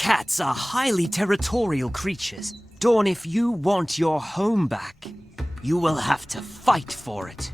cats are highly territorial creatures. Dawn, if you want your home back, you will have to fight for it.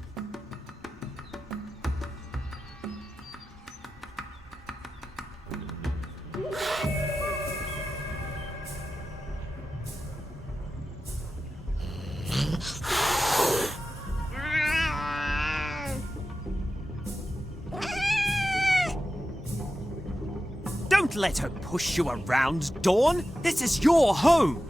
Don't let her push you around, Dawn. This is your home.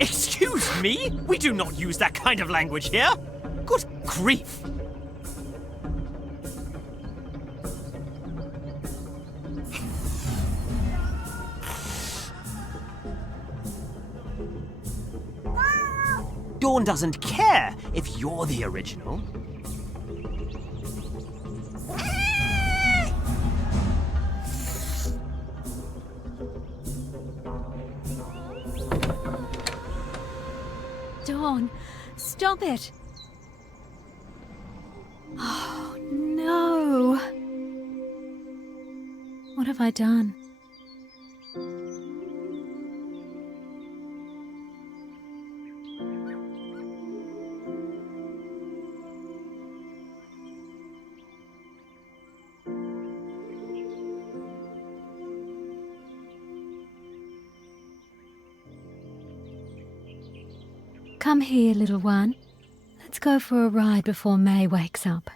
Excuse me? We do not use that kind of language here. Good grief. Dawn doesn't care if you're the original. Dawn, stop it! Oh, no! What have I done? Come here, little one. Let's go for a ride before May wakes up.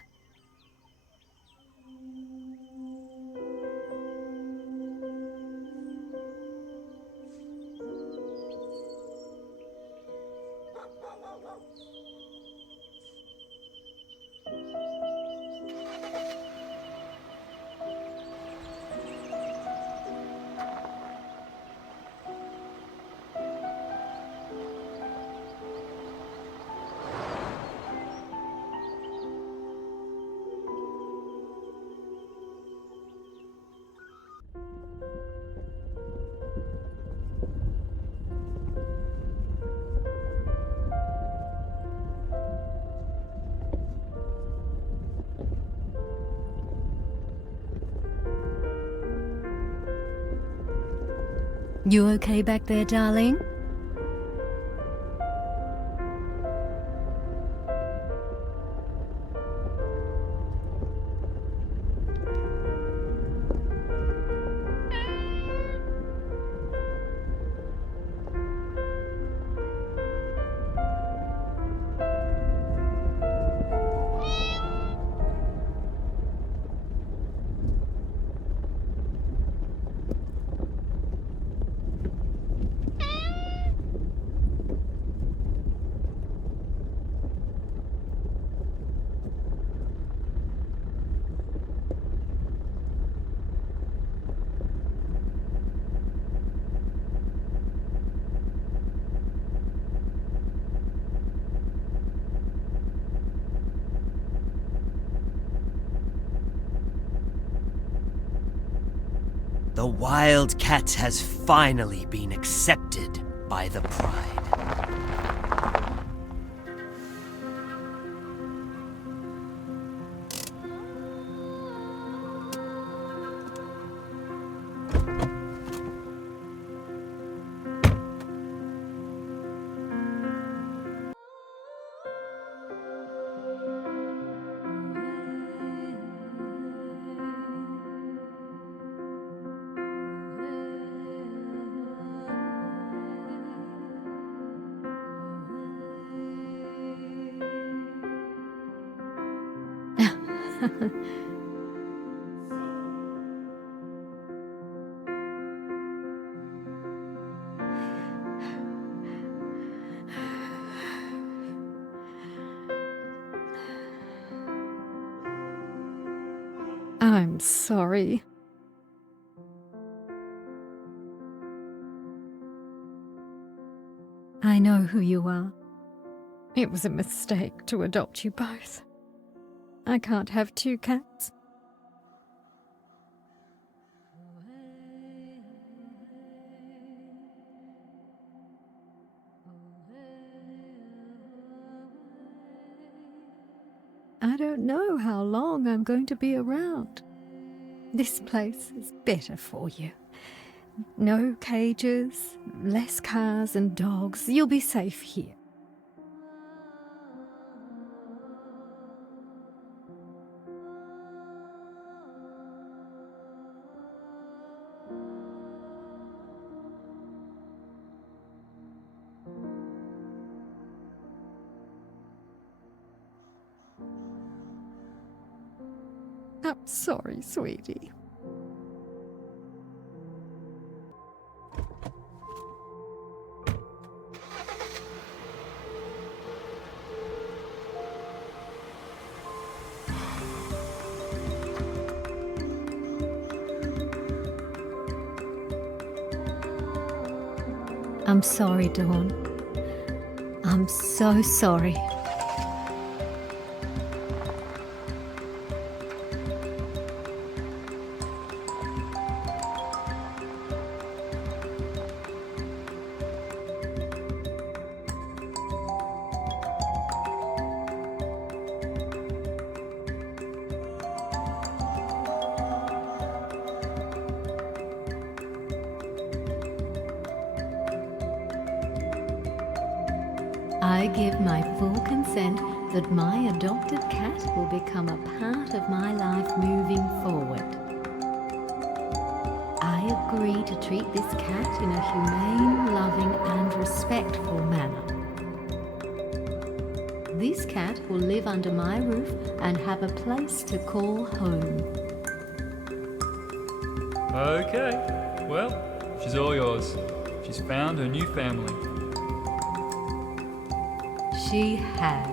You okay back there, darling? The Wildcat has finally been accepted by the Pride. I'm sorry. I know who you are. It was a mistake to adopt you both. I can't have two cats. don't know how long I'm going to be around. This place is better for you. No cages, less cars and dogs. You'll be safe here. I'm sorry, sweetie. I'm sorry, Dawn. I'm so sorry. I give my full consent that my adopted cat will become a part of my life moving forward. I agree to treat this cat in a humane, loving and respectful manner. This cat will live under my roof and have a place to call home. Okay, well, she's all yours. She's found her new family. She has.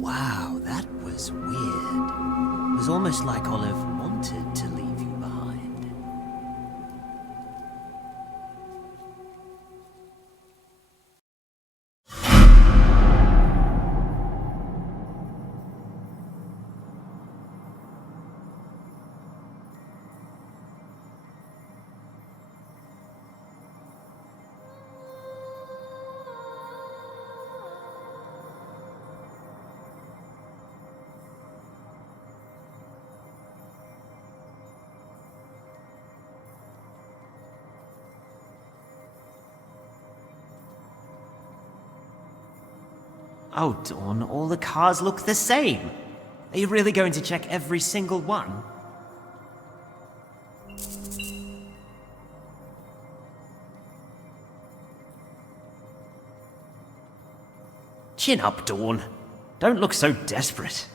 Wow, that was weird. It was almost like Olive wanted to leave you behind. Oh, Dawn, all the cars look the same. Are you really going to check every single one? Chin up, Dawn. Don't look so desperate.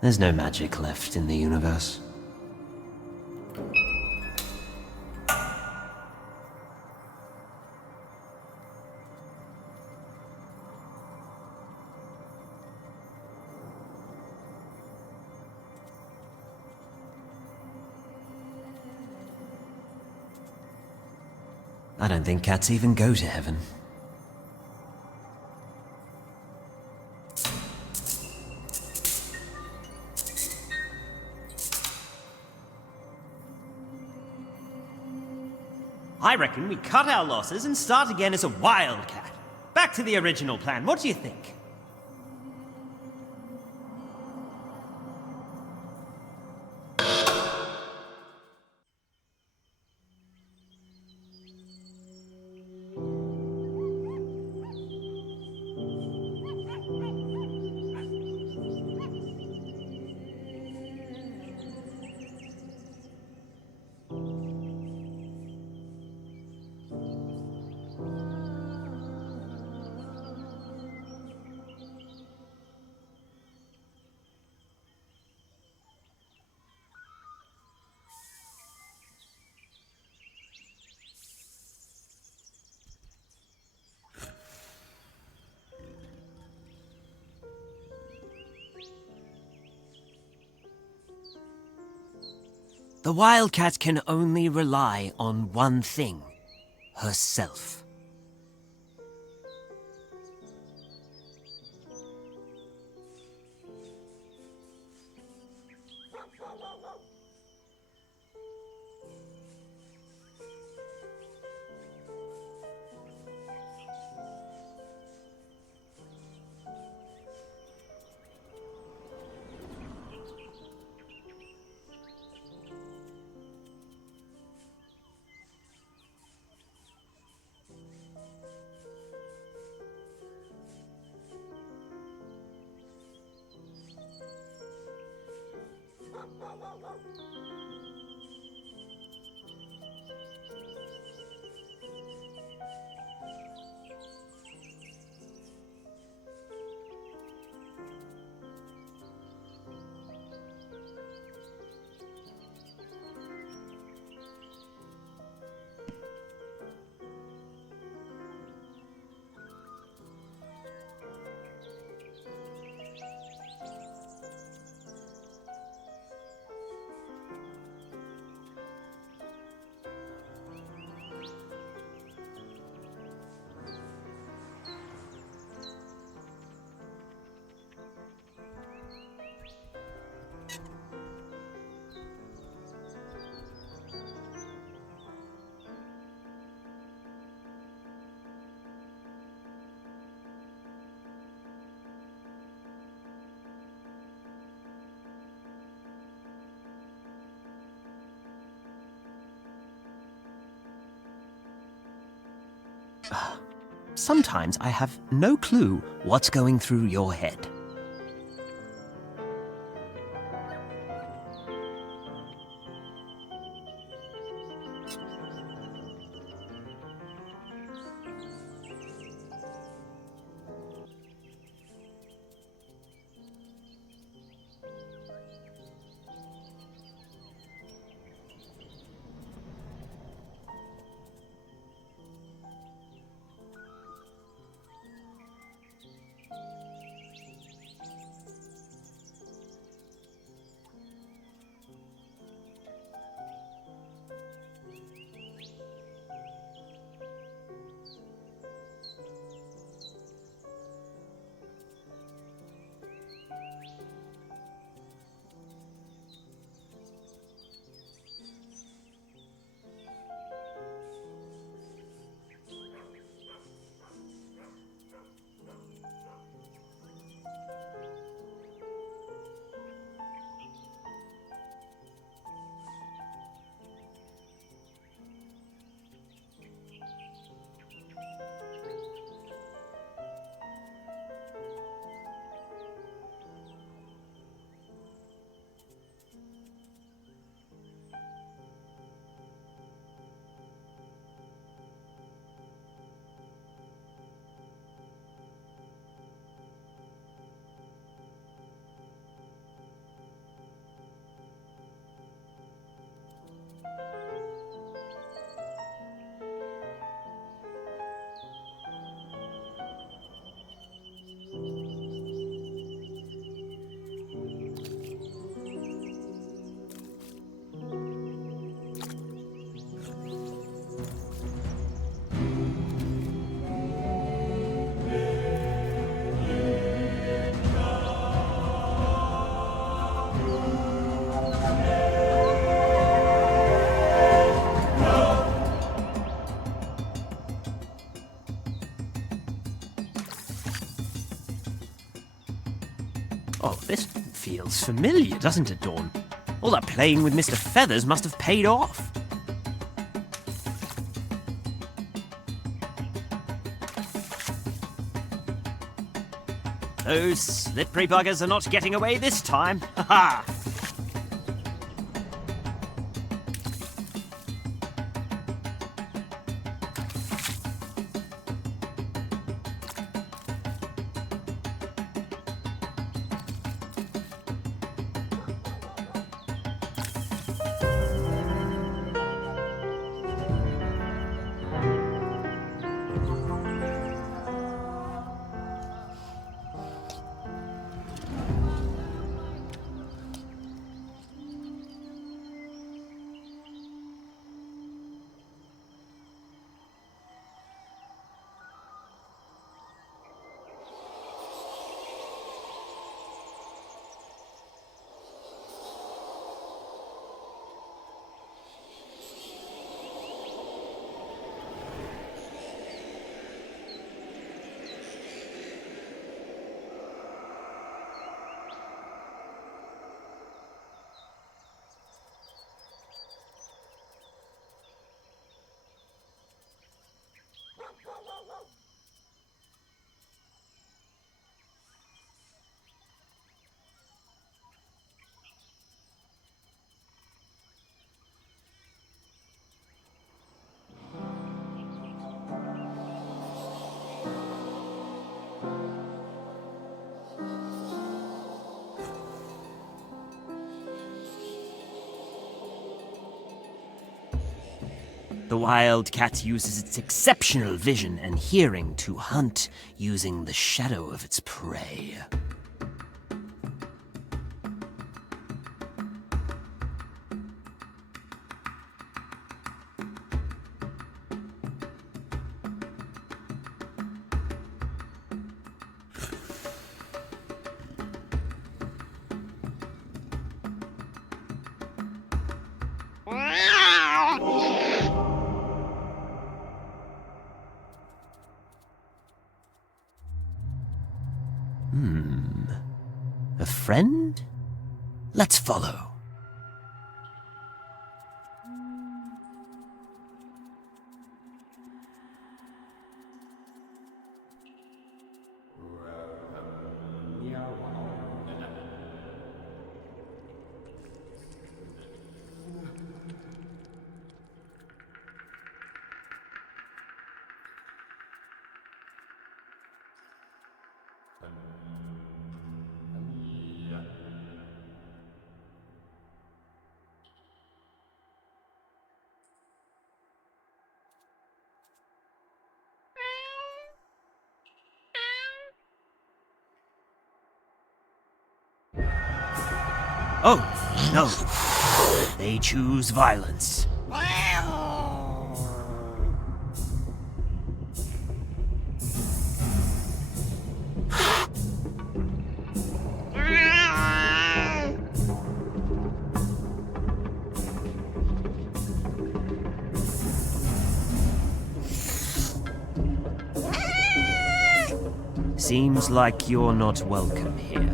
There's no magic left in the universe. I don't think cats even go to heaven. I reckon we cut our losses and start again as a wildcat. Back to the original plan. What do you think? The wildcat can only rely on one thing: herself. Sometimes I have no clue what's going through your head. Oh, this feels familiar, doesn't it, Dawn? All that playing with Mr. Feathers must have paid off. Those slippery buggers are not getting away this time. Ha ha! The wildcat uses its exceptional vision and hearing to hunt using the shadow of its prey. A friend? Let's follow. Oh, no. They choose violence. Seems like you're not welcome here.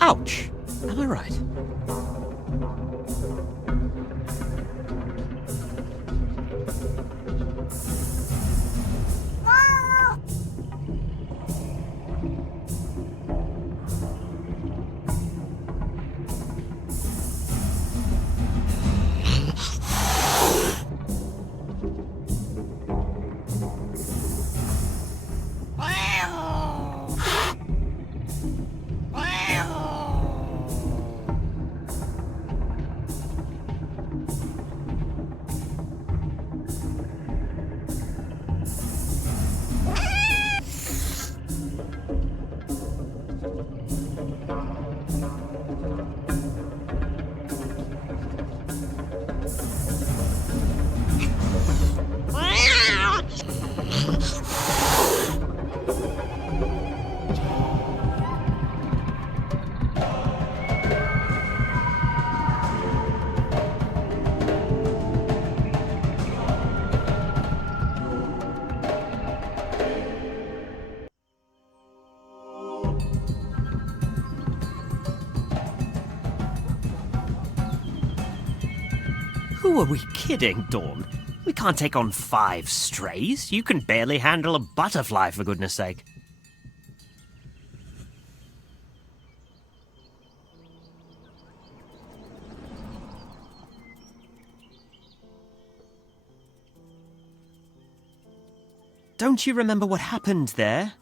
Ouch! Am I right? Who are we kidding, Dawn? We can't take on 5 strays. You can barely handle a butterfly, for goodness sake. Don't you remember what happened there?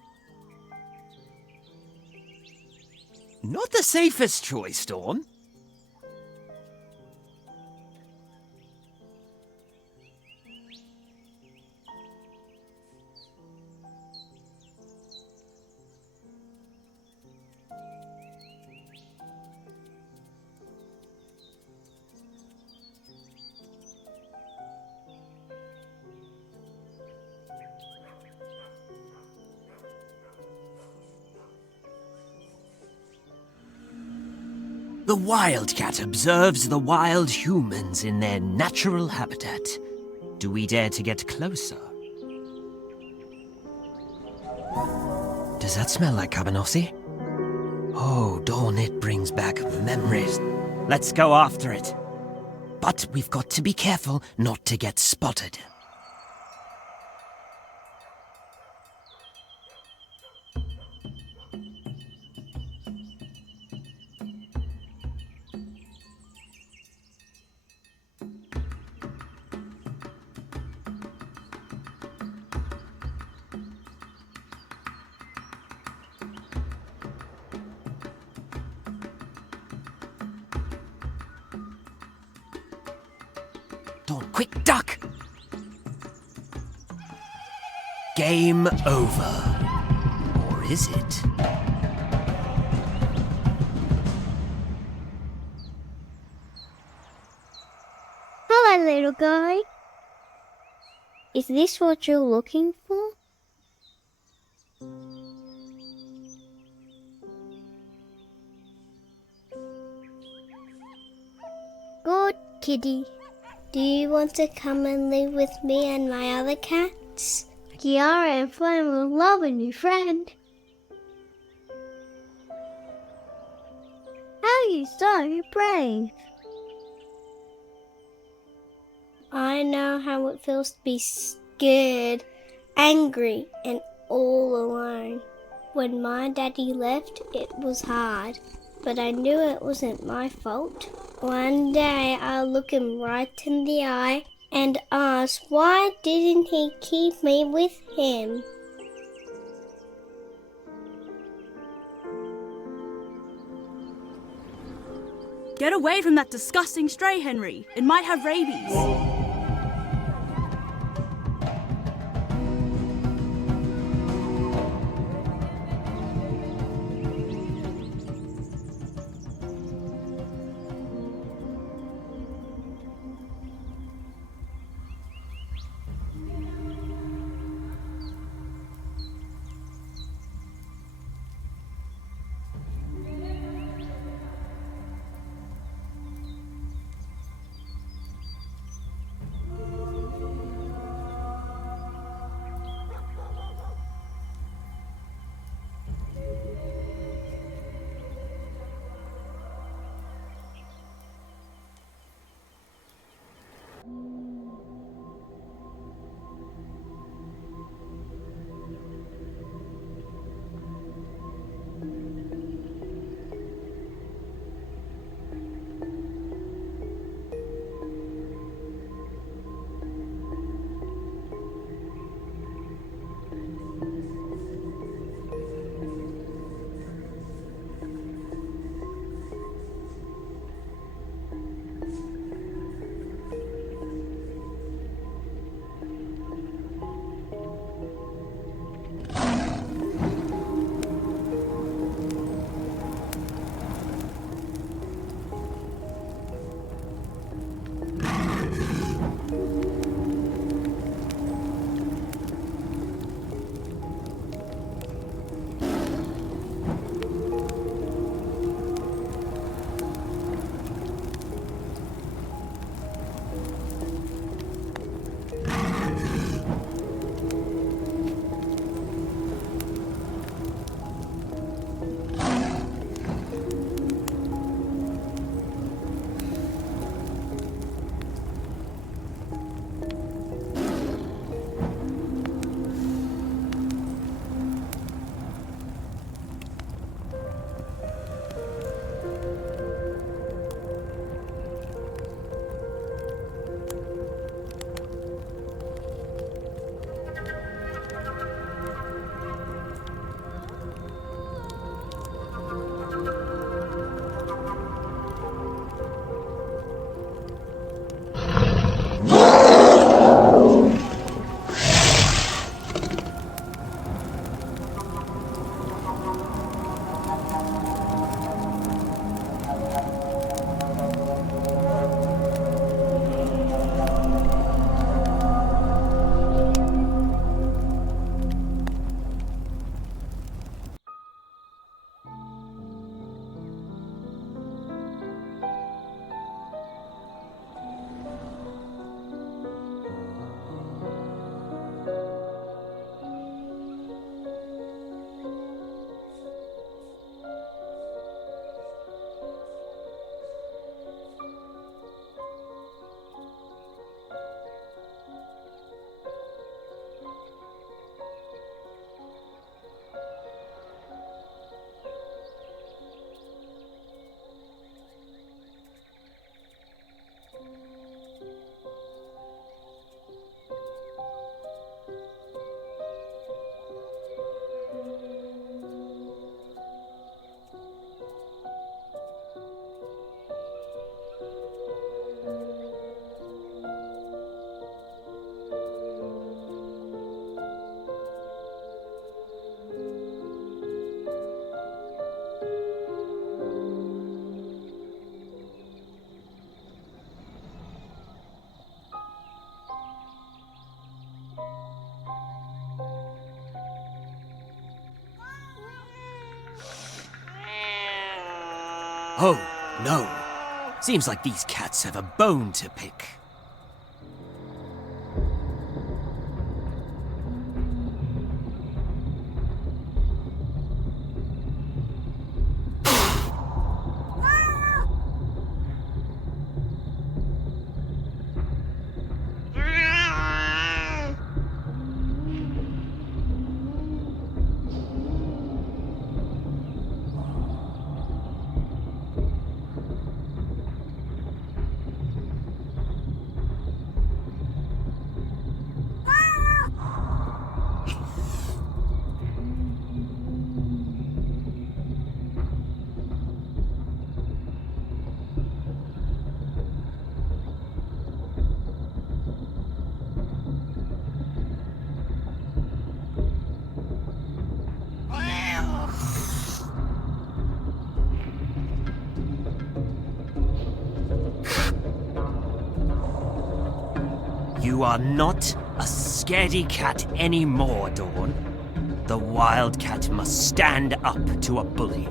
Not the safest choice, Dawn. The wildcat observes the wild humans in their natural habitat. Do we dare to get closer? Does that smell like cabanossi? Oh, Dawn, it brings back memories. Let's go after it. But we've got to be careful not to get spotted. Quick, duck! Game over. Or is it? Hello, little guy. Is this what you're looking for? Good kitty. Do you want to come and live with me and my other cats? Kiara and Flame will love a new friend. How are you so brave? I know how it feels to be scared, angry, and all alone. When my daddy left, it was hard, but I knew it wasn't my fault. One day I'll look him right in the eye and ask, why didn't he keep me with him? Get away from that disgusting stray, Henry. It might have rabies. Oh, no. Seems like these cats have a bone to pick. You are not a scaredy cat anymore, Dawn. The wildcat must stand up to a bully.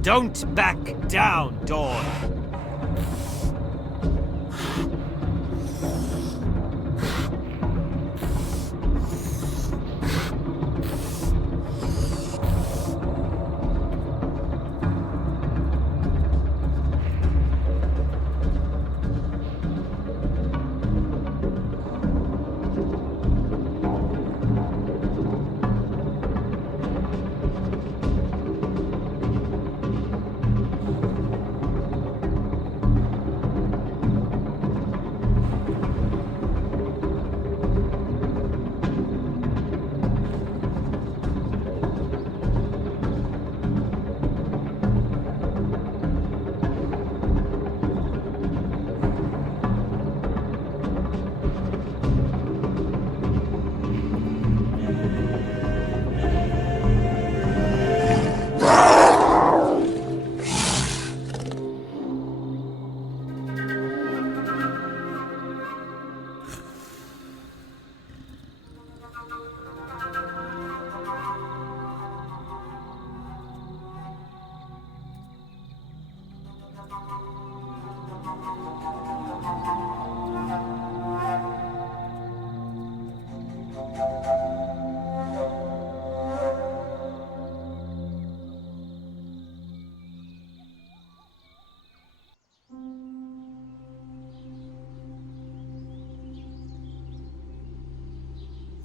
Don't back down, Dawn.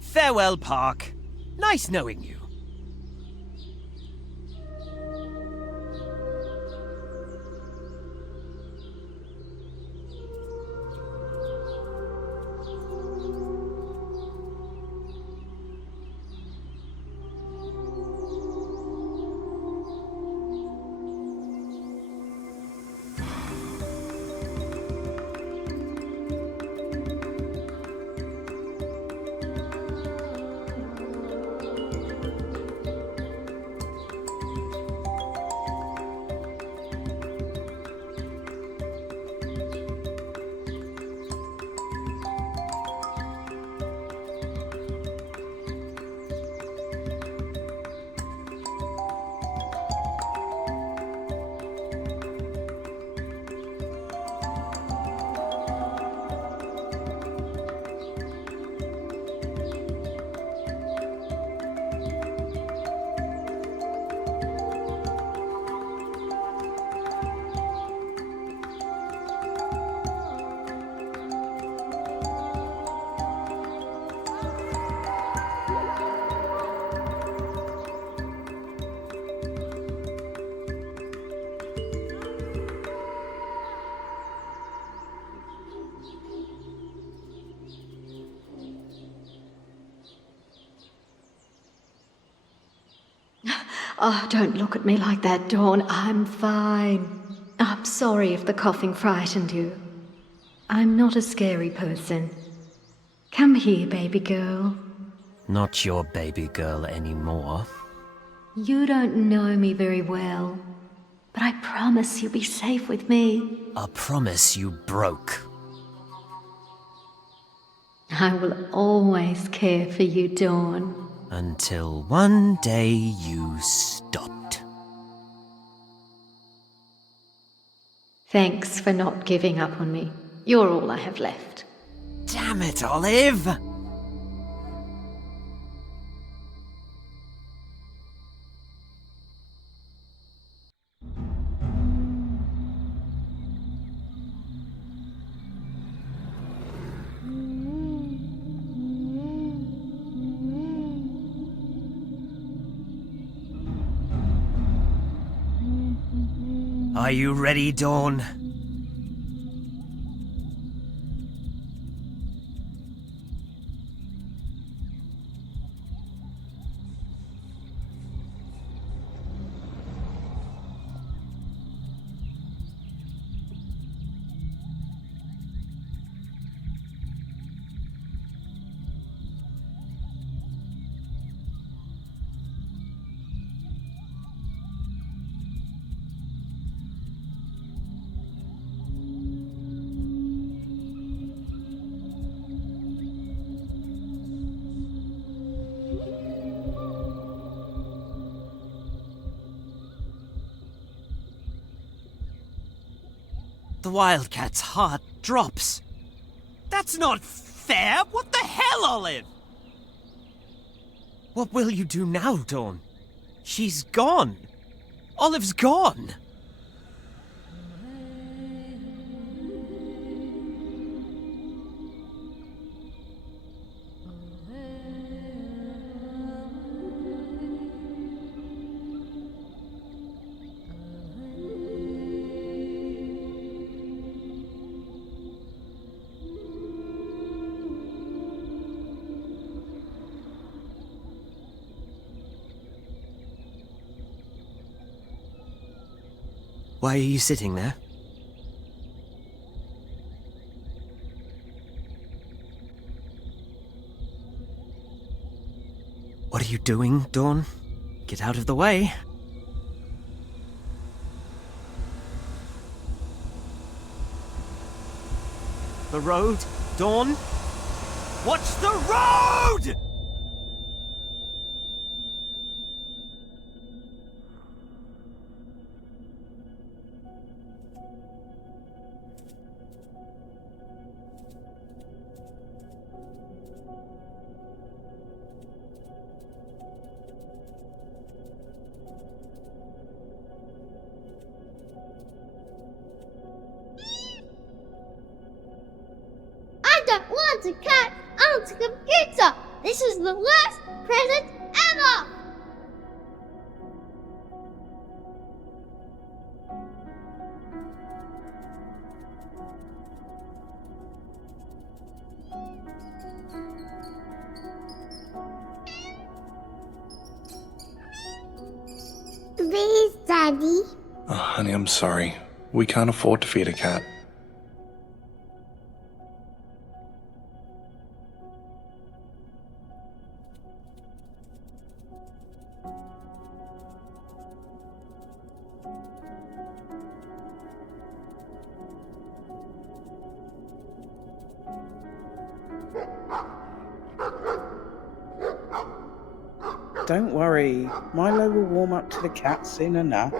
Farewell, Park. Nice knowing you. Oh, don't look at me like that, Dawn. I'm fine. I'm sorry if the coughing frightened you. I'm not a scary person. Come here, baby girl. Not your baby girl anymore. You don't know me very well, but I promise you'll be safe with me. A promise you broke. I will always care for you, Dawn. Until one day you stopped. Thanks for not giving up on me. You're all I have left. Damn it, Olive! Are you ready, Dawn? The Wildcat's heart drops. That's not fair! What the hell, Olive? What will you do now, Dawn? She's gone. Olive's gone. Why are you sitting there? What are you doing, Dawn? Get out of the way. The road, Dawn? Watch the road! I don't want a cat. I want a computer. This is the worst present ever. Please, Daddy. Oh, honey, I'm sorry. We can't afford to feed a cat. Don't worry, Milo will warm up to the cat soon enough.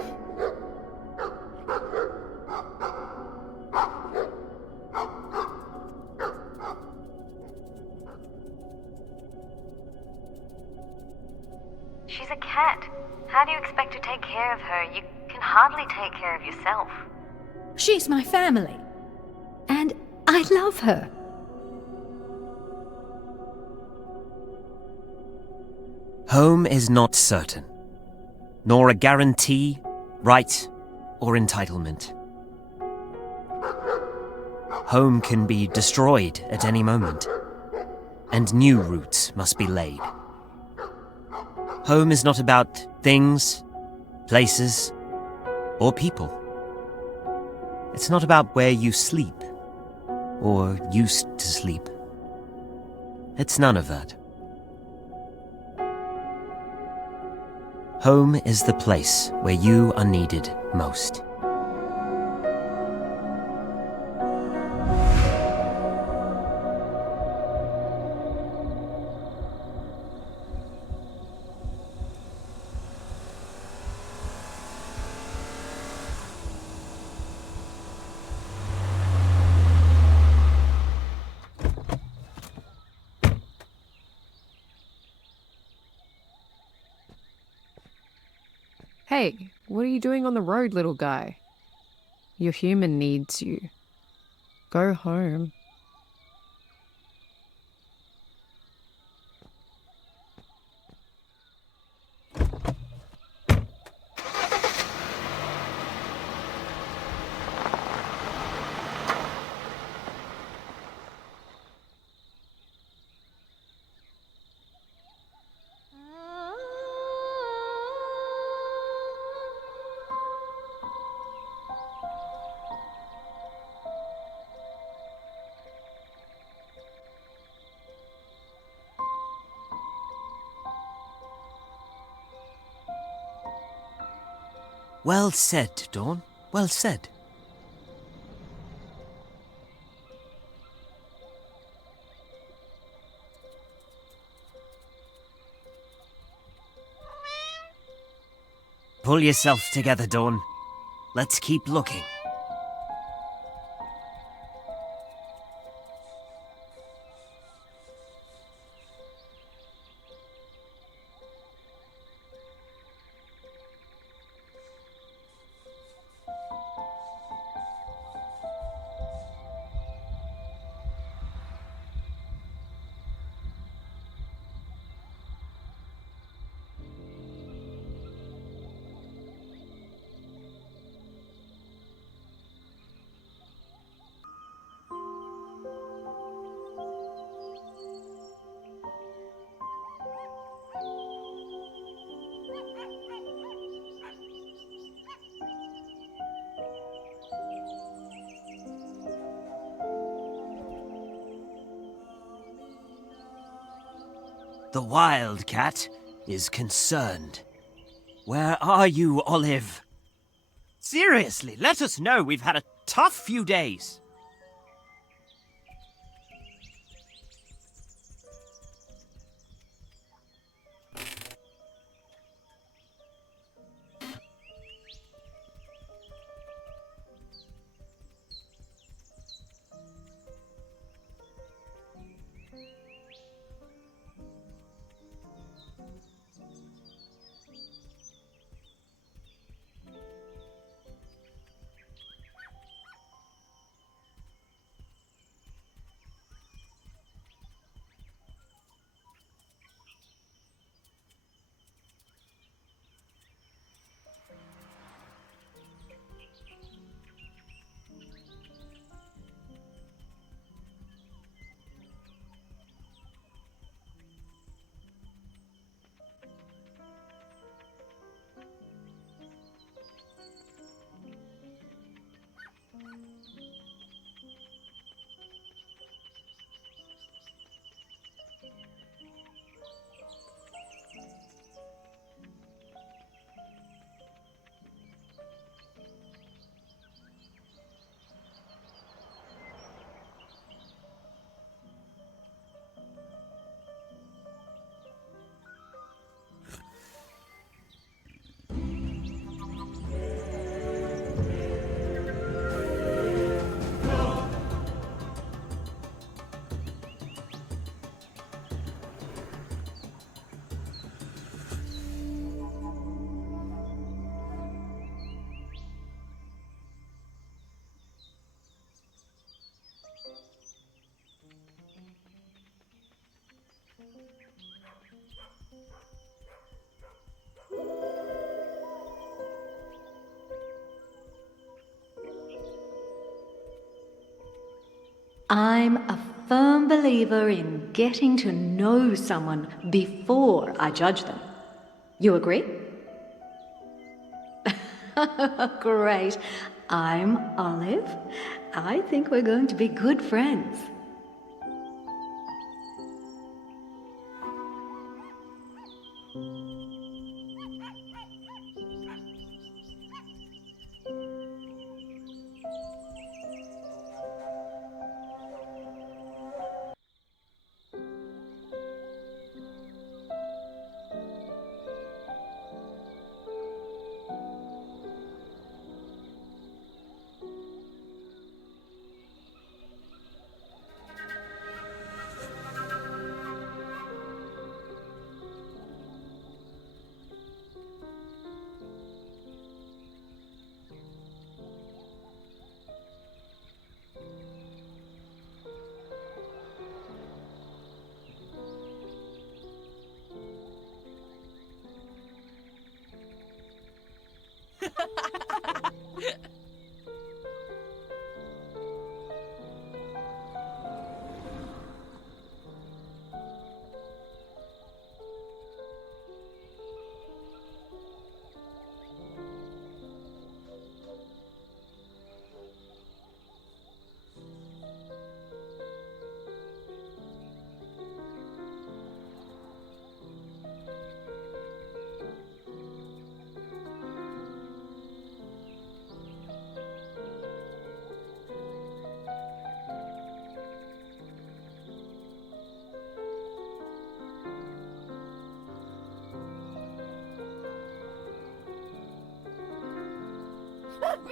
She's a cat. How do you expect to take care of her? You can hardly take care of yourself. She's my family. And I love her. Home is not certain, nor a guarantee, right, or entitlement. Home can be destroyed at any moment, and new roots must be laid. Home is not about things, places, or people. It's not about where you sleep, or used to sleep. It's none of that. Home is the place where you are needed most. Hey, what are you doing on the road, little guy? Your human needs you. Go home. Well said, Dawn. Well said. Pull yourself together, Dawn. Let's keep looking. The Wildcat is concerned. Where are you, Olive? Seriously, let us know. We've had a tough few days. I'm a firm believer in getting to know someone before I judge them. You agree? Great. I'm Olive. I think we're going to be good friends.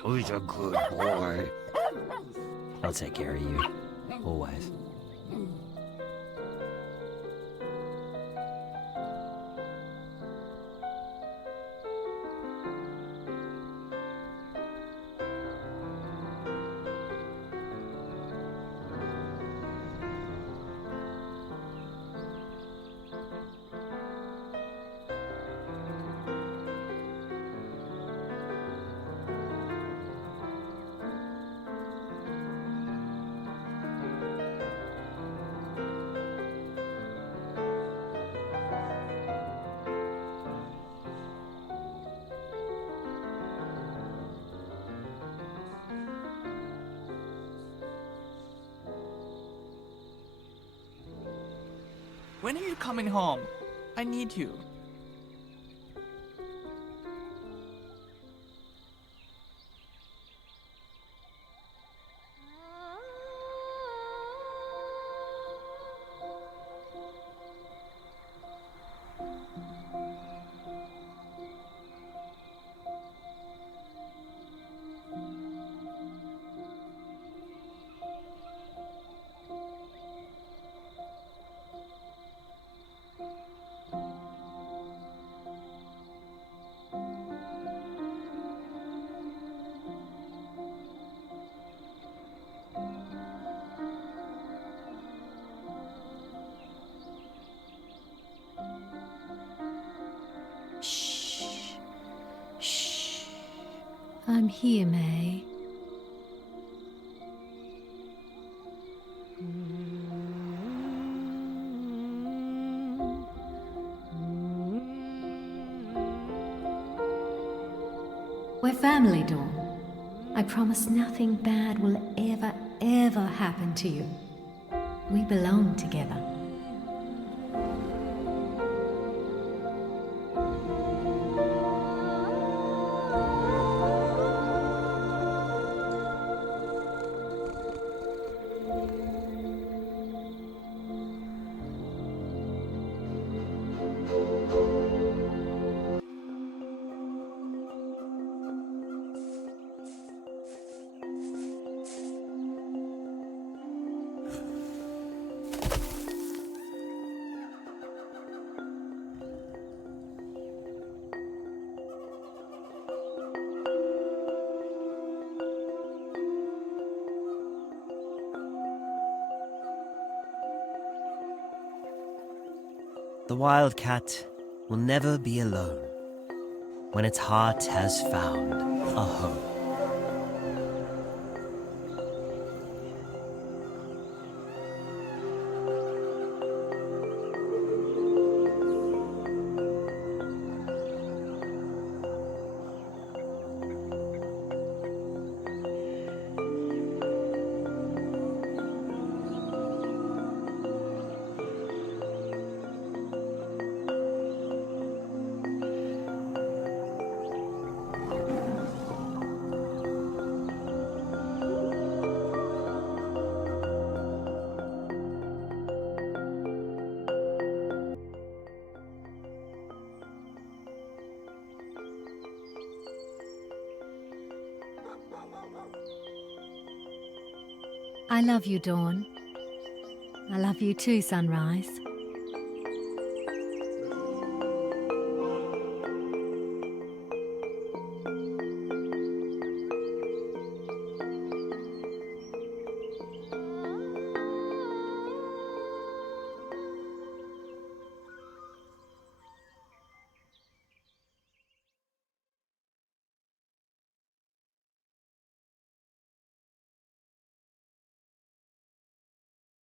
Who's a good boy? I'll take care of you. Always. When are you coming home? I need you. Shh. Shh. I'm here, May. We're family, Dawn. I promise nothing bad will ever happen to you. We belong together. The wildcat will never be alone when its heart has found a home. I love you, Dawn. I love you too, Sunrise.